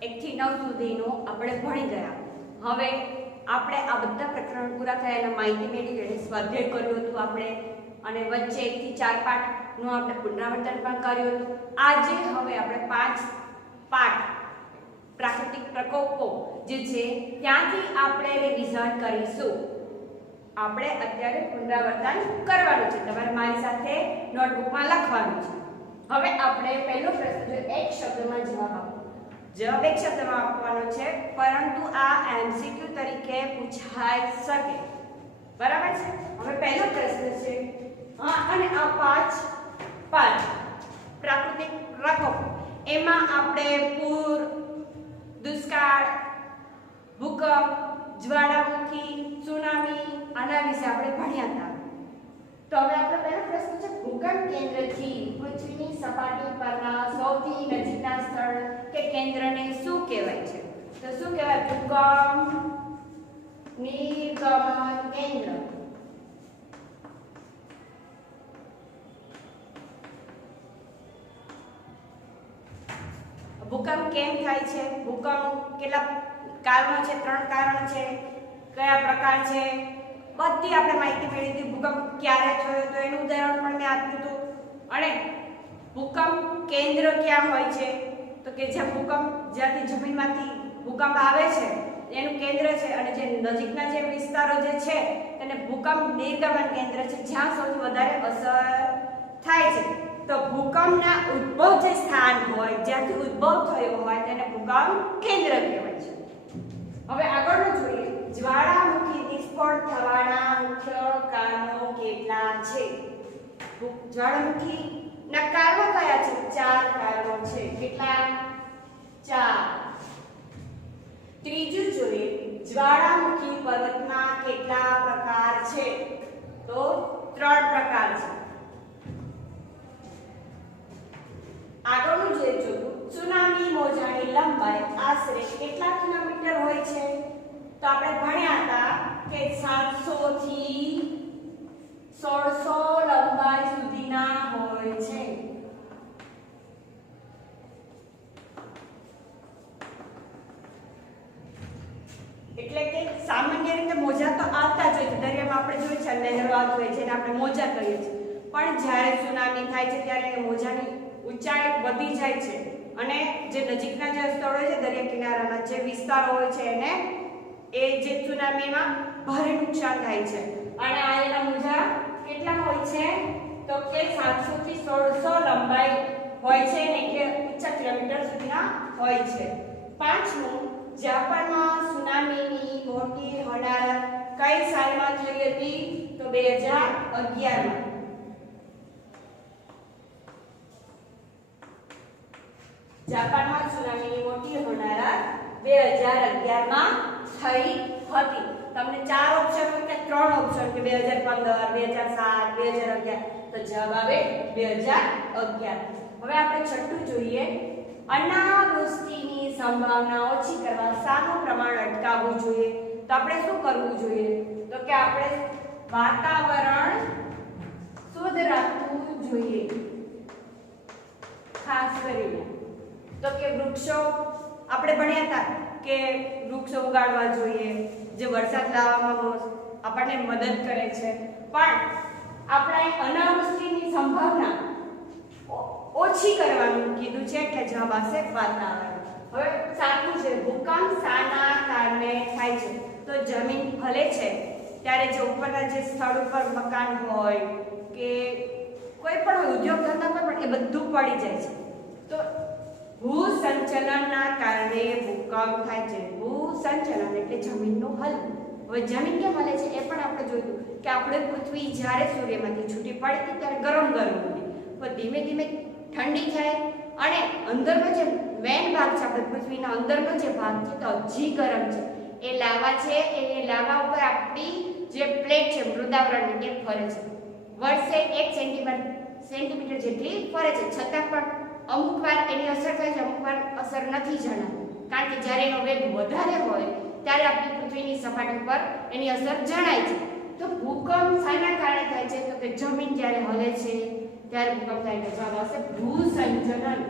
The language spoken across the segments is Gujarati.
1 થી 9 સુધીનો આપણે ભણી ગયા. હવે આપણે આ બધા પ્રકરણ પૂરા થયા અને માહિતી મેળવી અને સ્વાધ્યાય કર્યું હતું આપણે, અને વચ્ચે 1 થી 4 પાઠનું આપણે પુનરાવર્તન પણ કર્યું હતું. આજે હવે આપણે 5 પાઠ પ્રાકૃતિક પ્રકોપો જે છે ત્યાંથી આપણે રિવિઝન કરીશું. આપણે અત્યારે પુનરાવર્તન કરવાનું છે, તમારે મારી સાથે નોટબુકમાં લખવાનું છે. હવે આપણે પહેલો પ્રશ્ન જો એક શબ્દમાં જવાબ આપો. જવાબ એક શબ્દમાં આપવાનો છે, પરંતુ આ એમસીક્યુ તરીકે પૂછાઈ શકે. બરાબર છે? હવે પહેલો પ્રશ્ન છે અને આ 5 પાઠ પ્રાકૃતિક પ્રકોપ એમાં આપણે પૂર, દુષ્કાળ, ભૂકંપ, જ્વાળામુખી, સુનામી આના વિશે આપણે ભણ્યા હતા. તો હવે આપણો પહેલો પ્રશ્ન છે, ભૂકંપ કેન્દ્રથી પૃથ્વીની સપાટી પરના સૌથી નજીકના સ્થળ કે કેન્દ્રને શું કહેવાય છે? તો શું કહેવાય? ભૂકંપ નિર્ગમન કેન્દ્ર. ભૂકંપ કેમ થાય છે? ભૂકંપ કેટલા કારણો છે? 3 કારણો છે. કયા પ્રકાર છે? બધી આપણે માહિતી મેળવી હતી. ભૂકંપ ક્યારે થયો તો એનું ઉદાહરણ પણ મેં આપ્યું હતું. અને ભૂકંપ કેન્દ્ર ક્યાં હોય છે? તો કે જ્યાં ભૂકંપ, જ્યાંથી જમીનમાંથી ભૂકંપ આવે છે એનું કેન્દ્ર છે, અને જે નજીકના જે વિસ્તારો જે છે તેને ભૂકંપ નિર્ગમન કેન્દ્ર છે, જ્યાં સૌથી વધારે અસર થાય છે. તો ભૂકંપના ઉદ્ભવ જે સ્થાન હોય, જ્યાંથી ઉદ્ભવ થયો હોય તેને ભૂકંપ કેન્દ્ર કહેવાય છે. હવે આગળનું જોઈએ, જ્વાળામુખી નિષ્ફળ થવાના મુખ્ય કારણો કેટલા છે? જ્વાળામુખીના કારણો કયા છે? 4 કારણો છે. કેટલા? 4. ત્રીજું જોઈએ, જ્વાળામુખી પર્વતના કેટલા પ્રકાર છે? તો 3 પ્રકાર છે. આગળનું જોઈએ જોયું, સુનામી મોજાની લંબાઈ આશરે કેટલા કિલોમીટર હોય છે? તો આપણે ભણ્યા હતા કે 700 થી 1600 લંબાઈ સુધીના હોય છે. એટલે કે સામાન્ય રીતે મોજા તો આવતા જ હોય છે, દરિયામાં આપણે જોઈએ છે લહેરો આવતી હોય છે અને આપણે મોજા કહીએ છીએ. પણ જ્યારે સુનામી થાય છે ત્યારે મોજાની ઊંચાઈ વધી જાય છે, અને જે નજીકના જે સ્થળો હોય છે, દરિયા કિનારાના જે વિસ્તારો હોય છે એને એ જે સુનામીમાં ભારે નુકસાન થાય છે. અને આ એના મોજા કેટલા હોય છે? તો કે 700 થી 1600 લંબાઈ હોય છે ને કે 50 કિલોમીટર સુધીના હોય છે. 5મું, જાપાનમાં સુનામીની મોટી હોનારત કઈ સાલમાં થઈ હતી? તો 2011માં. જાપાનમાં સુનામીની મોટી હોનારત 2011માં થઈ હતી. તમને 4 ઓપ્શન હોય કે 3 ઓપ્શન કે 2015, 2007, 2011, તો જવાબ આવે 2011. હવે આપણે છઠ્ઠું જોઈએ, અનાવૃષ્ટિની સંભાવના ઓછી કરવા શાનું પ્રમાણ અટકાવવું જોઈએ? તો આપણે શું કરવું જોઈએ? તો કે આપણે વાતાવરણ શુદ્ધ રાખવું જોઈએ. ખાસ કરીને તો કે વૃક્ષો આપણે ભણ્યા હતા કે વૃક્ષો ઉગાડવા જોઈએ, જે વરસાદ લાવવામાં આપણને મદદ કરે છે. પણ આપણે અનાવૃષ્ટિની સંભાવના ઓછી કરવાનું કીધું છે, એટલે જવાબ આવશે વાતાવરણ. હવે 7મું છે, ભૂકંપ શાના કારણે થાય છે? તો જમીન હલે છે ત્યારે જે ઉપરના જે સ્થળ ઉપર મકાન હોય કે કોઈ પણ ઉદ્યોગ ધંધા પણ એ બધું પડી જાય છે. તો ભૂસંચલનના કારણે ભૂકંપ થાય છે. ભૂસંચલન એટલે જમીનનું હલવું. હવે જમીન કેમ હલે છે એ પણ આપણે જોયું કે આપણે પૃથ્વી જ્યારે સૂર્યમાંથી છૂટી પડી હતી ત્યારે ગરમ હતી, પણ ધીમે ધીમે ઠંડી થાય અને અંદરનો જે મેન ભાગ છે, આપણે પૃથ્વીના અંદરનો જે ભાગ છે તો હજી ગરમ છે. એ લાવા છે, એ લાવા ઉપર આપણી જે પ્લેટ છે મૃદાવરણની એ ફરે છે. વર્ષે 1 સેન્ટીમીટર જેટલી ફરે છે. છતાં પણ અમુક વાર એની અસર થાય છે, અમુક વાર અસર નથી જણાતી. કારણ કે જ્યારે એનો વેગ વધારે હોય ત્યારે આપણી પૃથ્વીની સપાટી પર એની અસર જણાય છે. તો ભૂકંપ શાના કારણે થાય છે? તો કે જમીન જ્યારે હલે છે ત્યારે ભૂકંપ થાય છે. જવાબ આવશે ભૂસંચલન.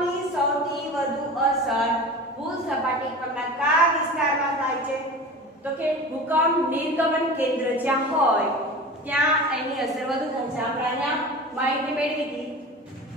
ભૂકંપની સૌથી વધુ અસર ભૂસપાટી પરના કયા વિસ્તારમાં થાય છે? તો કે ભૂકંપ નિર્ગમન કેન્દ્ર જ્યાં હોય ત્યાં એની અસર વધુ થાય છે. આપણે અહીંયા માહિતી મેળવી હતી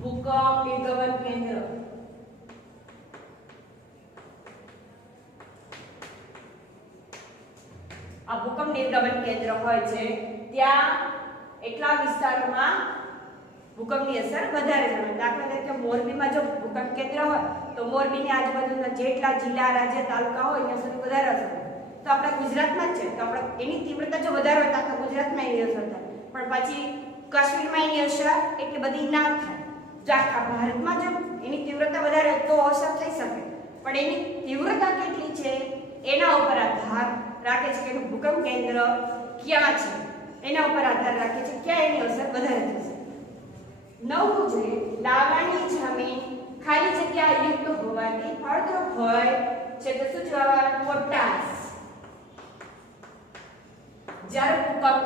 ભૂકંપ નિર્ગમન કેન્દ્ર. આ ભૂકંપ નિર્ગમન કેન્દ્ર હોય છે ત્યાં એટલા વિસ્તારોમાં ભૂકંપની અસર વધારે જણાય. દાખલા તરીકે મોરબીમાં જો ભૂકંપ કેન્દ્ર હોય તો મોરબીની આજુબાજુના જેટલા જિલ્લા રાજ્ય તાલુકા હોય એની અસર વધારે અસર થાય. તો આપણા ગુજરાતમાં જ છે તો આપણે એની તીવ્રતા જો વધારે હોય તો આખા ગુજરાતમાં એની અસર થાય, પણ પછી કાશ્મીરમાં એની અસર એટલી બધી ના થાય. જો આખા ભારતમાં જો એની તીવ્રતા વધારે હોય તો અસર થઈ શકે, પણ એની તીવ્રતા કેટલી છે એના ઉપર આધાર રાખે છે કે એનું ભૂકંપ કેન્દ્ર ક્યાં છે, એના ઉપર આધાર રાખે છે ક્યાં એની અસર વધારે થશે. નવમું જોઈએ લાવવાની જમીન ખાલી જગ્યા યુક્ત હોવાથી ફળદ્રુપ હોય છે તો શું જવાબ? પોટાશ. જ્યારે ભૂકંપ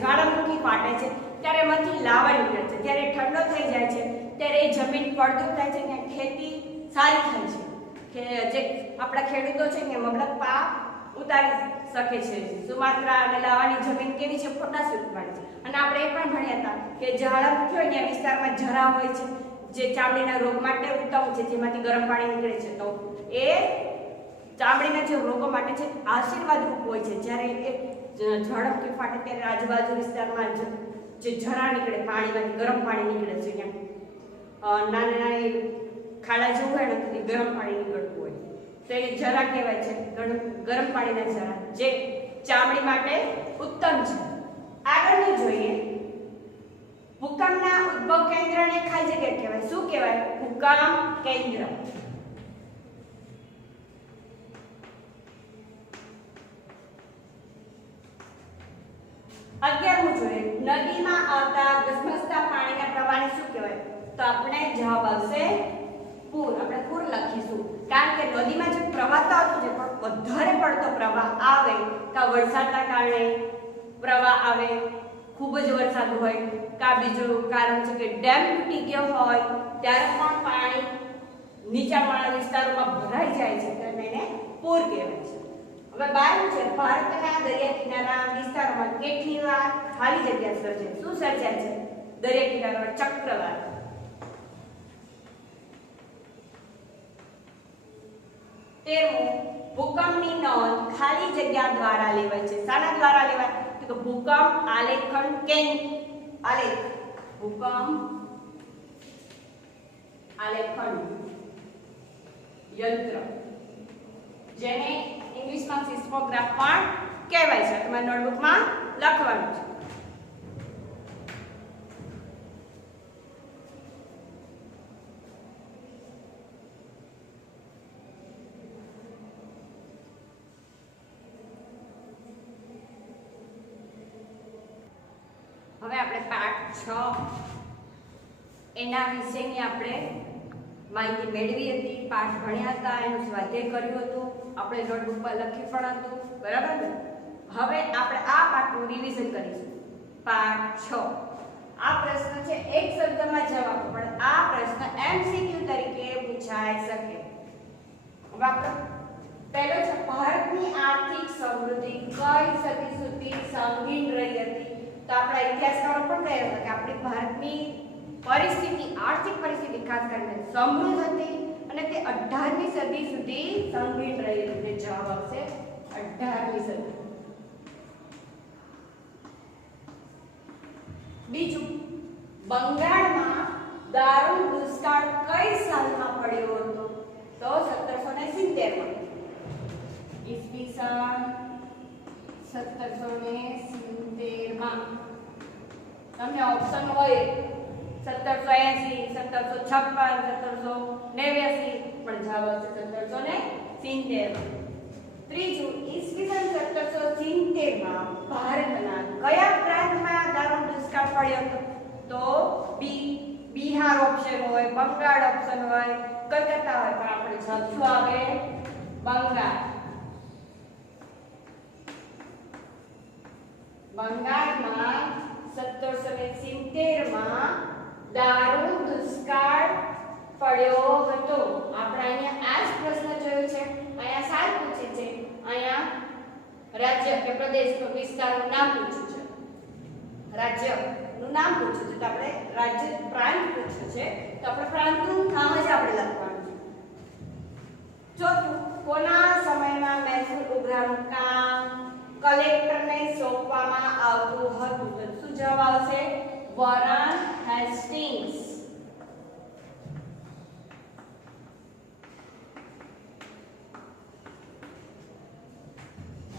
જ્વાળામુખી ફાટે છે ત્યારે એમાંથી લાવા નીકળે છે, ત્યારે ઠંડો થઈ જાય છે ત્યારે એ જમીન ફળદ્રુપ થાય છે અને ખેતી સારી થાય છે કે જે આપણા ખેડૂતો છે ને મબલક પાક ઉતારી શકે છે. સુમાત્રા અને લાવાની જમીન કેવી છે? પોટાશયુક્ત છે. અને આપણે એ પણ ભણ્યા હતા કે જ્વાળામુખી હોય ત્યાં વિસ્તારમાં જરા હોય છે જે ચામડીના રોગ માટે ઉત્તમ છે, જેમાંથી ગરમ પાણી નીકળે છે, તો એ ચામડીના જે રોગો માટે છે આશીર્વાદરૂપ હોય છે. જ્યારે એ જ્વાળામુખી ફાટે ત્યારે આજુબાજુ વિસ્તારમાં જે જરા નીકળે પાણીમાંથી ગરમ પાણી નીકળે છે, ત્યાં નાની નાની ખાડા જેવું હોય ને તો ગરમ પાણી નીકળતું હોય તો એને જરા કહેવાય છે, ગરમ પાણીના જરા, જે ચામડી માટે ઉત્તમ છે. આગળનું જોઈએ ભૂકંપના ઉદ્ભવ કેન્દ્રને ખાલી જગ્યા કહેવાય. શું કહેવાય? ભૂકંપ કેન્દ્ર. અગિયારમું જોઈએ નદીમાં આવતા ધસમસતા પાણીના પ્રવાહને શું કહેવાય? તો આપણે જવાબ આવશે પૂર. આપણે પૂર લખીશું કારણ કે નદીમાં જે પ્રવાહ તો આવતો છે પણ વધારે પડતો પ્રવાહ આવે તો વરસાદના કારણે પ્રવાહ આવે, ખૂબ જ વરસાદ હોય કા બીજું કારણ છે કે ડેમ તૂટી ગયો હોય ત્યારે પણ પાણી નીચાણવાળા વિસ્તારોમાં ભરાઈ જાય છે ત્યારે એને પૂર કહેવાય છે. હવે 12 છે ભારતના દરિયા કિનારા વિસ્તારોમાં કેટલી વાર ખાલી જગ્યા સર્જાય? શું સર્જાય છે? દરિયા કિનારામાં ચક્રવાત. 13 ભૂકંપની નોંધ ખાલી જગ્યા દ્વારા લેવાય છે. શાના દ્વારા લેવાય? તો ભૂકંપ આલેખન આલેખ ભૂકંપ આલેખન યંત્ર, જેને ઇંગ્લિશમાં સિસ્મોગ્રાફ પણ કહેવાય છે. તમારી નોટબુકમાં લખવાનું છે. હવે આપણે પાઠ 6 એના વિશેની આપણે માહિતી મેળવી હતી, પાઠ ભણ્યા હતા, એનું સ્વાધ્યાય કર્યું હતું, આપણે નોટબુક પર લખ્યું પણ હતું, બરાબર ને? હવે આપણે આ પાઠનું રિવિઝન કરીશું. પાઠ 6 આ પ્રશ્ન છે એક શબ્દમાં જવાબ, પણ આ પ્રશ્ન એમસીક્યુ તરીકે પૂછાઈ શકે. હવે આપણે પહેલો છે ભારતની આર્થિક સમૃદ્ધિ કઈ સદી સુધી સંગીન રહી હતી? તો આપણા ઇતિહાસકારો પણ કહ્યા હતા કે આપણી ભારતની પરિસ્થિતિ, આર્થિક પરિસ્થિતિ ખાસ કરીને સમૃદ્ધ હતી અને તે 18મી સદી સુધી સંગીન રહી હતી. જવાબ આવશે 18મી સદી. બીજું, બંગાળમાં દારૂ દુષ્કાળ કઈ સાલમાં પડ્યો હતો? તો 1770 માં. ઈસવીસન 1770 માં. તમને ઓપ્શન હોય 1780, 1756, 1789, પણ જવાબ આવશે 1770 માં. ત્રીજું, ઈસવીસન 1770 માં ભારતના કયા પ્રાંતમાં દારૂ દુષ્કાળ પડ્યો હતો? તો બિહાર ઓપ્શન હોય, બંગાળ ઓપ્શન હોય, કલકત્તા હોય, પણ આપણે જવાબ શું આવે? બંગાળ. બંગાળમાં 1770 માં દારૂ દુષ્કાળ પડ્યો હતો. આપણે અહીંયા આ જ પ્રશ્ન જોયો છે. અહીંયા સાલ પૂછે છે, અહીંયા રાજ્ય કે પ્રદેશનો વિસ્તારનું નામ પૂછ્યું છે, રાજ્યનું નામ પૂછ્યું છે. તો આપણે રાજ્ય પ્રાંત પૂછ્યું છે, તો આપણે પ્રાંતનું નામ જ આપણે લખવાનું છે. ચોથું, કોના સમયમાં મહેસૂલ ઉઘરાણનું કામ કલેક્ટરને સોંપવામાં આવતું હતું? તો શું જવાબ આવશે? Warren Hastings.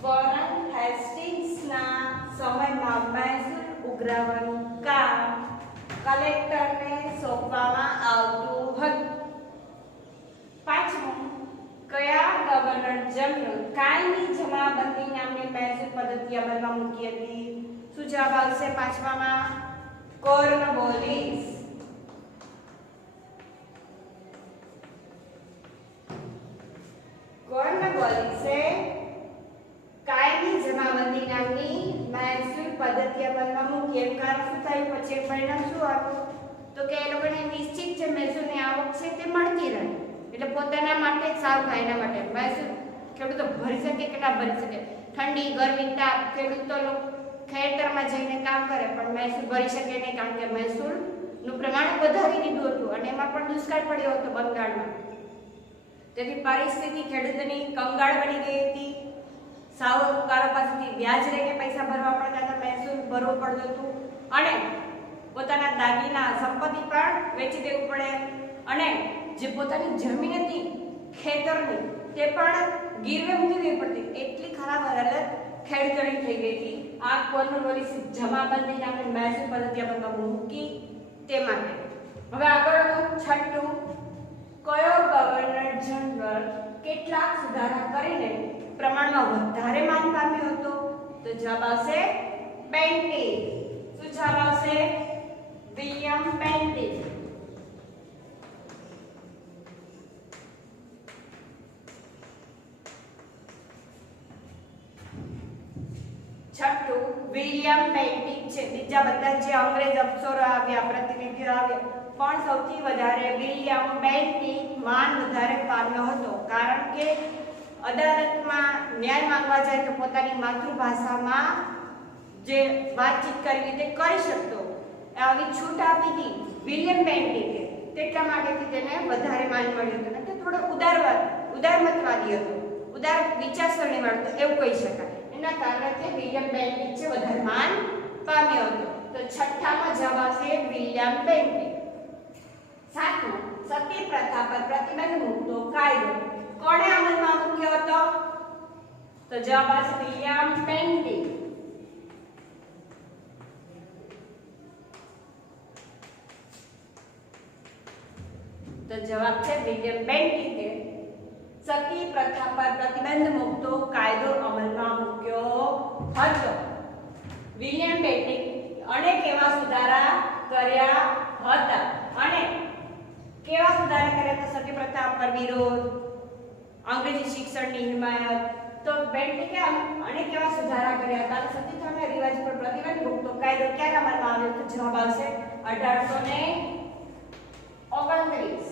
વોરન હેસ્ટિંગ્સના સમયમાં મહેસૂલ ઉઘરાવવાનું કામ કલેક્ટરને સોંપવામાં આવતું હતું. પાંચમું, કયા ગવર્નર જનરલ કાયમી જમાબંધી નામની મહેસૂલ પદ્ધતિ અમલમાં મૂકી હતી? શું જવાબ આવશે પાંચમામાં? કોર્નવોલિસ. કોર્નવોલિસે કાયમી જમાબંધી નામની મહેસૂલ પદ્ધતિ અમલમાં મૂકી. એમ કારણ શું થયું? પછી પરિણામ શું આવ્યું? તો કે એ લોકોને નિશ્ચિત જે મહેસૂલની આવક છે તે મળતી રહે, એટલે પોતાના માટે જ સારું થાય. એના માટે મહેસૂલ ખેડૂતો ભરી શકે કે ના ભરી શકે, ઠંડી ગરમી તાપ ખેડૂતો ખેતરમાં જઈને કામ કરે પણ મહેસૂલ ભરી શકે નહીં, કારણ કે મહેસૂલનું પ્રમાણ વધારી દીધું હતું અને એમાં પણ દુષ્કાળ પડ્યો હતો બંગાળમાં. તેથી પરિસ્થિતિ ખેડૂતોની કંગાળ બની ગઈ હતી. સાહુકારો પાસેથી વ્યાજ લઈને પૈસા ભરવા પડતા હતા, મહેસૂલ ભરવો પડતો હતું અને પોતાના દાગીના સંપત્તિ પણ વેચી દેવું પડે અને જે પોતાની જમીન હતી ખેતરની તે પણ ગીરવે મૂકી દેવી પડતી. એટલી ખરાબ હાલત ખેડૂતોની થઈ ગઈ હતી. આ કોર્નવોલિસ જમાબંધી નામની મહેસૂલ પદ્ધતિ અમલમાં મૂકી તે માટે. હવે આગળનું છઠ્ઠું, કયો ગવર્નર જનરલ કેટલાક સુધારા કરીને પ્રમાણમાં વધારે માન પામ્યો હતો? તો જવાબ આવશે બેન્ટિક. શું જવાબ આવશે? William Bentinck. છઠ્ઠું, વિલિયમ બેન્ટિક છે. બીજા બધા જે અંગ્રેજ અફસરો આવ્યા, પ્રતિનિધિઓ આવ્યા, પણ સૌથી વધારે વિલિયમ બેન્ટિક માન વધારે પામ્યો હતો, કારણ કે અદાલતમાં ન્યાય માંગવા જાય તો પોતાની માતૃભાષામાં જે વાતચીત કરવી તે કરી શકતો, આવી છૂટ આપી હતી વિલિયમ બેન્ટિકે. તેટલા માટેથી તેને વધારે માન મળ્યું હતું. એટલે થોડો ઉદારમતવાદી હતો, ઉદાર વિચારસરણી વાળો હતો એવું કહી શકાય. એના કારણે તે વિલિયમ બેન્ટિક છે વધારે માન પામ્યો હતો. તો છઠ્ઠામાં જવાબ આવશે વિલિયમ બેન્ટિક. સાતમું, સતી પ્રથા પર પ્રતિબંધ મૂકતો કાયદો કોણે અમલમાં મૂક્યો હતો? તો જવાબ આવશે વિલિયમ બેન્ટિક. તો જવાબ છે વિલિયમ બેન્ટિકે સતી પ્રથા પર પ્રતિબંધ મૂકતો કાયદો અમલમાં મૂક્યો હતો. વિલિયમ બેન્ટિક અનેક એવા સુધારા કર્યા હતા. અને કેવા સુધારા કર્યા? તો સતી પ્રથા પર વિરોધ, અંગ્રેજી શિક્ષણની હિમાયત. તો બેન્ટિકે અનેક એવા સુધારા કર્યા હતા. સતી પ્રથાના રિવાજ પર પ્રતિબંધ મૂકતો કાયદો ક્યારે અમલમાં આવ્યો? તો જવાબ આવશે 1829.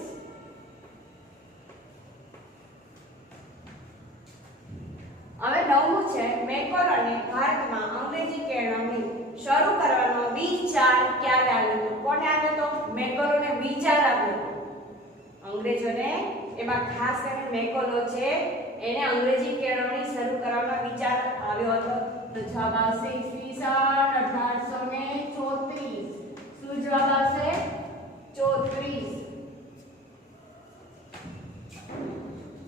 હવે નવમું છે, મેકોલને ભારતમાં અંગ્રેજી કેળવણી શરૂ કરવાનો વિચાર ક્યારે આવ્યો હતો? કોને આવ્યો હતો? મેકોલને વિચાર આવ્યો હતો. અંગ્રેજોને, એમાં ખાસ કરીને મેકોલો છે, એને અંગ્રેજી કેળવણી શરૂ કરવાનો વિચાર આવ્યો હતો. તો જવાબ આવશે ઈસવીસન 1834. શું જવાબ આવશે? 34.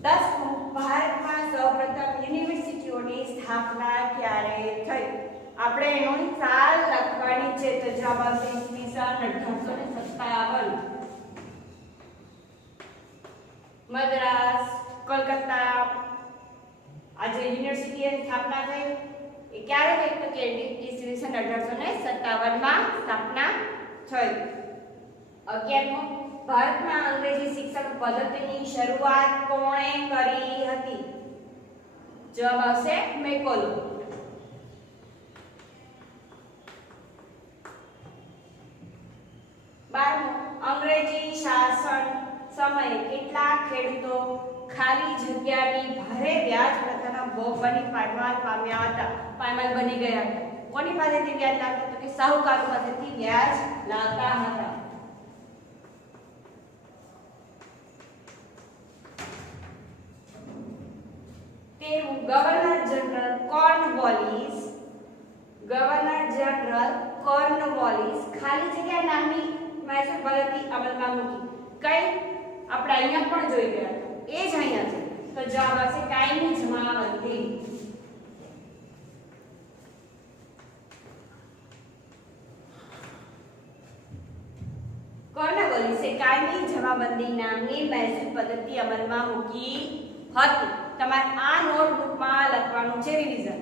10મું, ભારતમાં સૌપ્રથમ યુનિવર્સિટીઓની સ્થાપના ક્યારે થઈ? આપણે એનું સાલ લખવાની છે. તો જવાબ આવશે ઈસવીસન 1857. મદ્રાસ, કોલકાતા આ જે યુનિવર્સિટીની સ્થાપના થઈ એ ક્યારે થઈ? તો કે ઈસવીસન 1857 માં સ્થાપના થઈ. 11મું, ભારતમાં અંગ્રેજી શિક્ષણ પદ્ધતિની શરૂઆત કોણે કરી હતી? જવાબ આવશે મેકોલો. 12મું, અંગ્રેજી શાસન સમયે કેટલાક ખેડૂતો ખાલી જગ્યાની ભારે વ્યાજ પ્રથાના ભોગ બની પાયમાલ પામ્યા હતા, પાયમાલ બની ગયા હતા. કોની પાસેથી વ્યાજ લાગતા? તો કે સાહુકારો પાસેથી વ્યાજ લાગતા હતા. તેવું ગવર્નર જનરલ કોર્નવોલિસ ખાલી જગ્યા નામની મહેસૂલ પદ્ધતિ અમલમાં મૂકી. કઈ આપણે અહીંયા પણ જોઈ ગયા હતા, એ જ અહીંયા છે. તો જવાબ આવશે કાયમી જમાબંધી. કોર્નવોલિસે કાયમી જમાબંધી નામની મહેસૂલ પદ્ધતિ અમલમાં મૂકી હતી. તમારે આ નોટબુકમાં લખવાનું છે રિવિઝન.